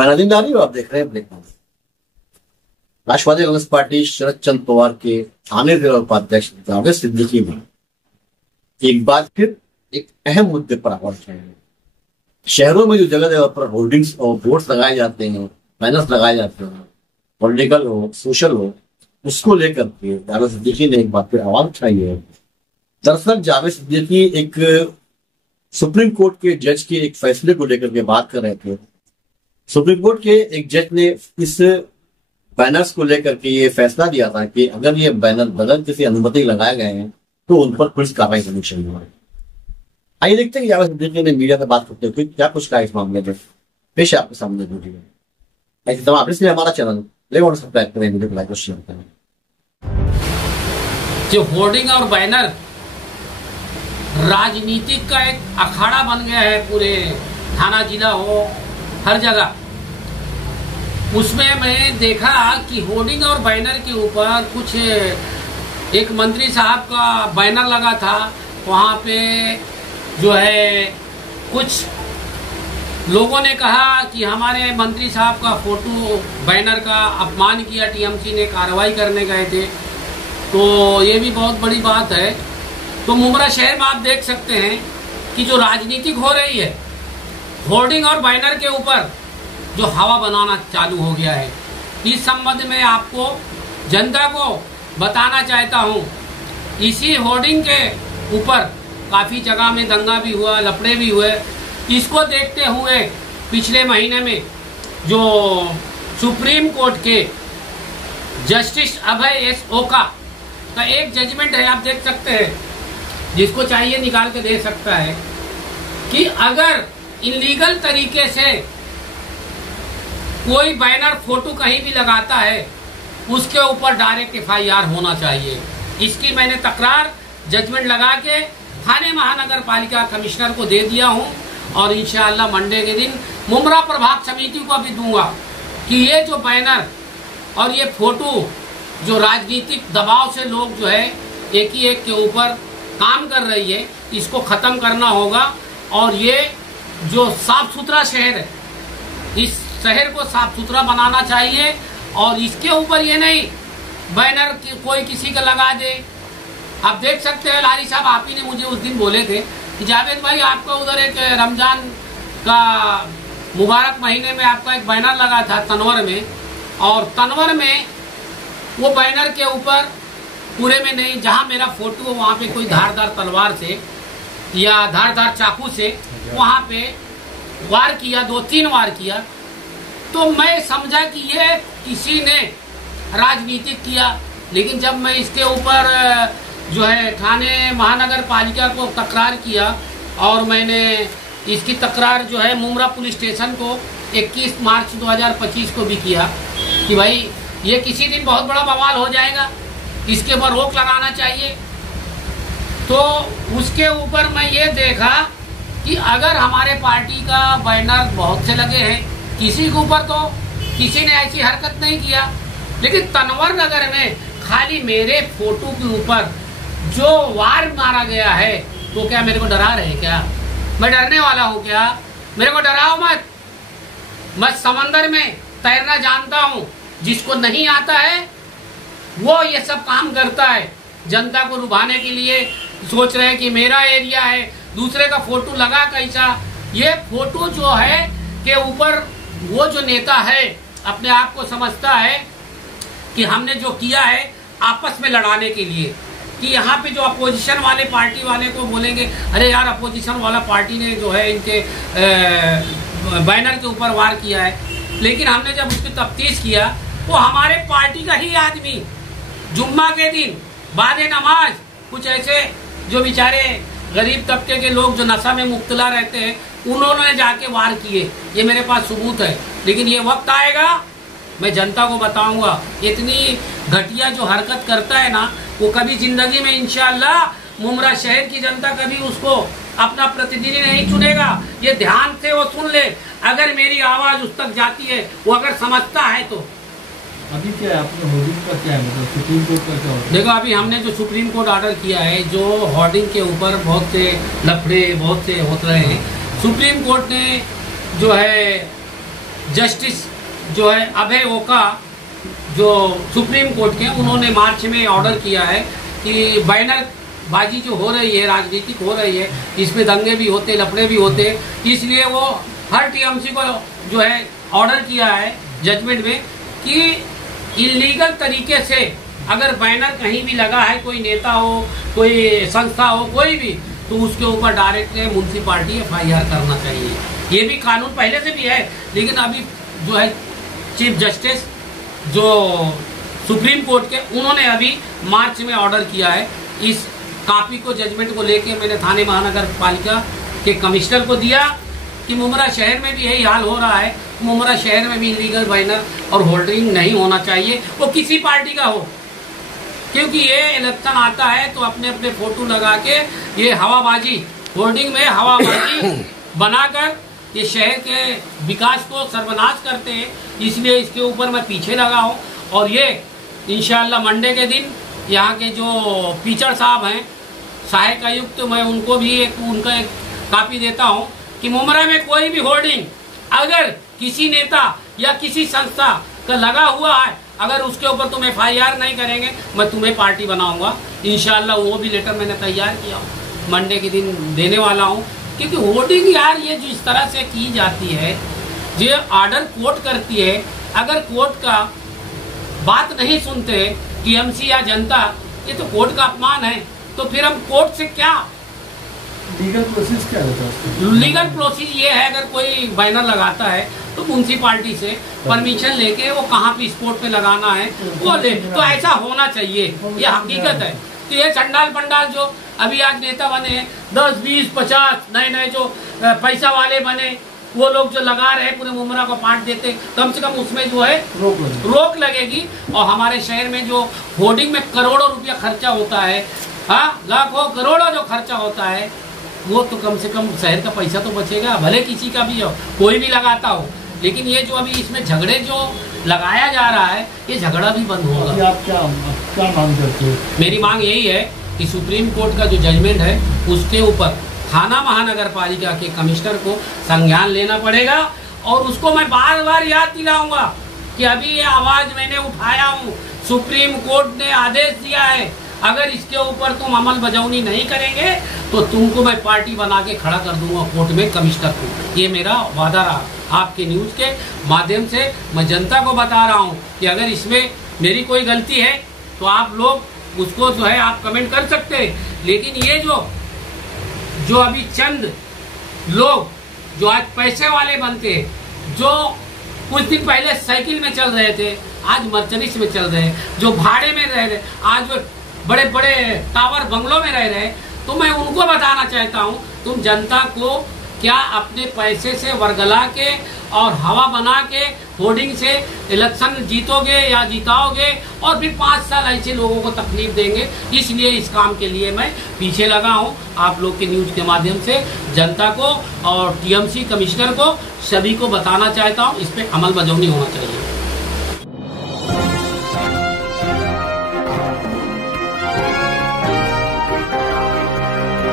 मैं नदीम दारी और आप देख रहे हैं ब्रेक न्यूज। राष्ट्रवादी कांग्रेस पार्टी शरद चंद्र पवार के थाने जिला उपाध्यक्ष जावेद सिद्दीकी ने एक बार फिर एक अहम मुद्दे पर आवाज उठाई है। शहरों में जो जगह जगह पर होर्डिंग्स और बोर्ड्स लगाए जाते हैं, बैनर्स लगाए जाते हैं, पॉलिटिकल हो, सोशल हो, उसको लेकर के जावेद सिद्दीकी ने एक बार फिर आवाज उठाई है। दरअसल जावेद सिद्दीकी एक सुप्रीम कोर्ट के जज के एक फैसले को लेकर के बात कर रहे थे। सुप्रीम कोर्ट के एक जज ने इस बैनर्स को लेकर के ये फैसला दिया था कि अगर ये बैनर बगैर किसी अनुमति लगाए गए हैं तो उन पर पुलिस कार्रवाई करनी चाहिए। आइए देखते हैं जावेद सिद्दीकी ने मीडिया से बात करते हुए क्या कुछ कहा इस मामले में। पेश आपके सामने वीडियो। ऐसे तमाम इसलिए हमारा चैनल लेकर सब्सक्राइब करें, वीडियो को लाइक और शेयर करें। जो होर्डिंग और बैनर राजनीतिक का एक अखाड़ा बन गया है, पूरे थाना जिला हो हर जगह, उसमें मैं देखा कि होर्डिंग और बैनर के ऊपर कुछ एक मंत्री साहब का बैनर लगा था। वहाँ पे जो है कुछ लोगों ने कहा कि हमारे मंत्री साहब का फोटो बैनर का अपमान किया, टीएमसी ने कार्रवाई करने गए थे। तो ये भी बहुत बड़ी बात है। तो मुमरा शहर में आप देख सकते हैं कि जो राजनीतिक हो रही है, होर्डिंग और बैनर के ऊपर जो हवा बनाना चालू हो गया है, इस संबंध में आपको जनता को बताना चाहता हूं। इसी होर्डिंग के ऊपर काफी जगह में दंगा भी हुआ, लफड़े भी हुए। इसको देखते हुए पिछले महीने में जो सुप्रीम कोर्ट के जस्टिस अभय एस ओका का एक जजमेंट है, आप देख सकते हैं, जिसको चाहिए निकाल के दे सकता है, कि अगर इलीगल तरीके से कोई बैनर फोटो कहीं भी लगाता है उसके ऊपर डायरेक्ट एफआईआर होना चाहिए। इसकी मैंने तकरार जजमेंट लगा के थाने महानगर पालिका कमिश्नर को दे दिया हूं और इंशाअल्लाह मंडे के दिन मुमरा प्रभाग समिति को भी दूंगा कि ये जो बैनर और ये फोटो जो राजनीतिक दबाव से लोग जो है एक ही एक के ऊपर काम कर रही है, इसको खत्म करना होगा। और ये जो साफ सुथरा शहर है, इस शहर को साफ सुथरा बनाना चाहिए। और इसके ऊपर ये नहीं बैनर कोई किसी का लगा दे। आप देख सकते हैं, लारी साहब आप ही ने मुझे उस दिन बोले थे कि जावेद भाई आपका उधर एक रमजान का मुबारक महीने में आपका एक बैनर लगा था तनवर में, और तनवर में वो बैनर के ऊपर पूरे में नहीं, जहां मेरा फोटो हो वहां पे कोई धारदार तलवार से या धारदार चाकू से वहां पे वार किया, 2-3 वार किया। तो मैं समझा कि ये किसी ने राजनीतिक किया। लेकिन जब मैं इसके ऊपर जो है थाने महानगर पालिका को तकरार किया और मैंने इसकी तकरार जो है मुमरा पुलिस स्टेशन को 21 मार्च 2025 को भी किया कि भाई ये किसी दिन बहुत बड़ा बवाल हो जाएगा, इसके ऊपर रोक लगाना चाहिए। तो उसके ऊपर मैं ये देखा कि अगर हमारे पार्टी का बैनर बहुत से लगे हैं, किसी के ऊपर तो किसी ने ऐसी हरकत नहीं किया, लेकिन तनवर नगर में खाली मेरे फोटो के ऊपर जो वार मारा गया है, तो क्या मेरे को डरा रहे क्या? मैं डरने वाला हूँ क्या? मेरे को डराओ मत। मैं समंदर में तैरना जानता हूँ, जिसको नहीं आता है वो ये सब काम करता है। जनता को लुभाने के लिए सोच रहे हैं कि मेरा एरिया है, दूसरे का फोटो लगा कैसा। ये फोटो जो है के ऊपर वो जो नेता है अपने आप को समझता है कि हमने जो किया है आपस में लड़ाने के लिए, कि यहाँ पे जो अपोजिशन वाले पार्टी वाले को बोलेंगे अरे यार अपोजिशन वाला पार्टी ने जो है इनके बैनर के ऊपर वार किया है। लेकिन हमने जब उसकी तफ्तीश किया वो हमारे पार्टी का ही आदमी जुम्मा के दिन बाद नमाज कुछ ऐसे जो बेचारे गरीब तबके के लोग जो नशा में मुब्तला रहते हैं, उन्होंने जाके वार किए। ये मेरे पास सबूत है। लेकिन ये वक्त आएगा, मैं जनता को बताऊंगा। इतनी घटिया जो हरकत करता है ना, वो कभी जिंदगी में इंशाअल्लाह मुमरा शहर की जनता कभी उसको अपना प्रतिनिधि नहीं चुनेगा। ये ध्यान से वो सुन ले, अगर मेरी आवाज उस तक जाती है, वो अगर समझता है तो। अभी क्या है आपने होर्डिंग का क्या है, मतलब सुप्रीम कोर्ट का क्या होगा? देखो अभी हमने जो सुप्रीम कोर्ट ऑर्डर किया है, जो होर्डिंग के ऊपर बहुत से लफड़े बहुत से होते रहे हैं, सुप्रीम कोर्ट ने जो है जस्टिस जो है अभय ओका जो सुप्रीम कोर्ट के, उन्होंने मार्च में ऑर्डर किया है कि बैनर बाजी जो हो रही है, राजनीतिक हो रही है, इसमें दंगे भी होते, लफड़े भी होते, इसलिए वो हर टीएमसी को जो है ऑर्डर किया है जजमेंट में कि इलीगल तरीके से अगर बैनर कहीं भी लगा है, कोई नेता हो, कोई संस्था हो, कोई भी, तो उसके ऊपर डायरेक्ट म्युनिसिपैलिटी FIR करना चाहिए। ये भी कानून पहले से भी है, लेकिन अभी जो है चीफ जस्टिस जो सुप्रीम कोर्ट के, उन्होंने अभी मार्च में ऑर्डर किया है। इस कॉपी को, जजमेंट को लेके मैंने थाने महानगर पालिका के कमिश्नर को दिया कि मुमरा शहर में भी यही हाल हो रहा है। मुमरा शहर में भी इलीगल बैनर और होल्डिंग नहीं होना चाहिए, वो किसी पार्टी का हो, क्योंकि ये इलेक्शन आता है तो अपने अपने फोटो लगा के ये हवाबाजी, होर्डिंग में हवाबाजी बनाकर ये शहर के विकास को सर्वनाश करते हैं। इसलिए इसके ऊपर मैं पीछे लगा हूँ और ये इंशाअल्लाह मंडे के दिन यहाँ के जो पीचड़ साहब हैं, सहायक आयुक्त, तो मैं उनको भी उनका एक कॉपी देता हूँ कि मुमरा में कोई भी होर्डिंग अगर किसी नेता या किसी संस्था का लगा हुआ है, अगर उसके ऊपर तुम FIR नहीं करेंगे, मैं तुम्हें पार्टी बनाऊंगा। इंशाअल्लाह वो भी लेटर मैंने तैयार किया हूँ, मंडे के दिन देने वाला हूँ। क्योंकि होर्डिंग यार ये जो इस तरह से की जाती है, ये ऑर्डर कोर्ट करती है, अगर कोर्ट का बात नहीं सुनते टीएमसी या जनता, ये तो कोर्ट का अपमान है। तो फिर हम कोर्ट से क्या, लीगल प्रोसेस क्या होता है? लीगल प्रोसेस ये है, अगर कोई बैनर लगाता है तो म्युनिसिपैलिटी से परमिशन लेके वो कहाँ पे स्पॉट पे लगाना है वो ले, तो ऐसा होना चाहिए, ये हकीकत है। तो ये चंडाल पंडाल जो अभी आज नेता बने 10, 20, 50 नए जो पैसा वाले बने, वो लोग जो लगा रहे पूरे मुमरा को पाट देते, कम से कम उसमें जो है रोक लगेगी। और हमारे शहर में जो होर्डिंग में करोड़ों रुपया खर्चा होता है, हाँ, लाखों करोड़ों जो खर्चा होता है, वो तो कम से कम शहर का पैसा तो बचेगा, भले किसी का भी हो, कोई भी लगाता हो। लेकिन ये जो अभी इसमें झगड़े जो लगाया जा रहा है, ये झगड़ा भी बंद होगा। आप क्या मांग करते हो? मेरी मांग यही है कि सुप्रीम कोर्ट का जो जजमेंट है उसके ऊपर थाना महानगर पालिका के कमिश्नर को संज्ञान लेना पड़ेगा। और उसको मैं बार बार याद दिलाऊंगा कि अभी ये आवाज मैंने उठाया हूँ, सुप्रीम कोर्ट ने आदेश दिया है, अगर इसके ऊपर तुम अमल बजावनी नहीं करेंगे तो तुमको मैं पार्टी बना के खड़ा कर दूंगा कोर्ट में, कमिश्नर को। ये मेरा वादा रहा। आपके न्यूज के माध्यम से मैं जनता को बता रहा हूँ कि अगर इसमें मेरी कोई गलती है तो आप लोग उसको जो है आप कमेंट कर सकते हैं। लेकिन ये जो अभी चंद लोग जो आज पैसे वाले बनते हैं, जो कुछ दिन पहले साइकिल में चल रहे थे, आज मर्चडीज में चल रहे हैं, जो भाड़े में रह रहे, आज वो बड़े बड़े टावर बंगलों में रह रहे, तो मैं उनको बताना चाहता हूँ, तुम जनता को क्या अपने पैसे से वर्गला के और हवा बना के होर्डिंग से इलेक्शन जीतोगे या जिताओगे और फिर 5 साल ऐसे लोगों को तकलीफ देंगे। इसलिए इस काम के लिए मैं पीछे लगा हूं। आप लोग के न्यूज के माध्यम से जनता को और टीएमसी कमिश्नर को सभी को बताना चाहता हूं, इस पे अमल बजावनी होना चाहिए।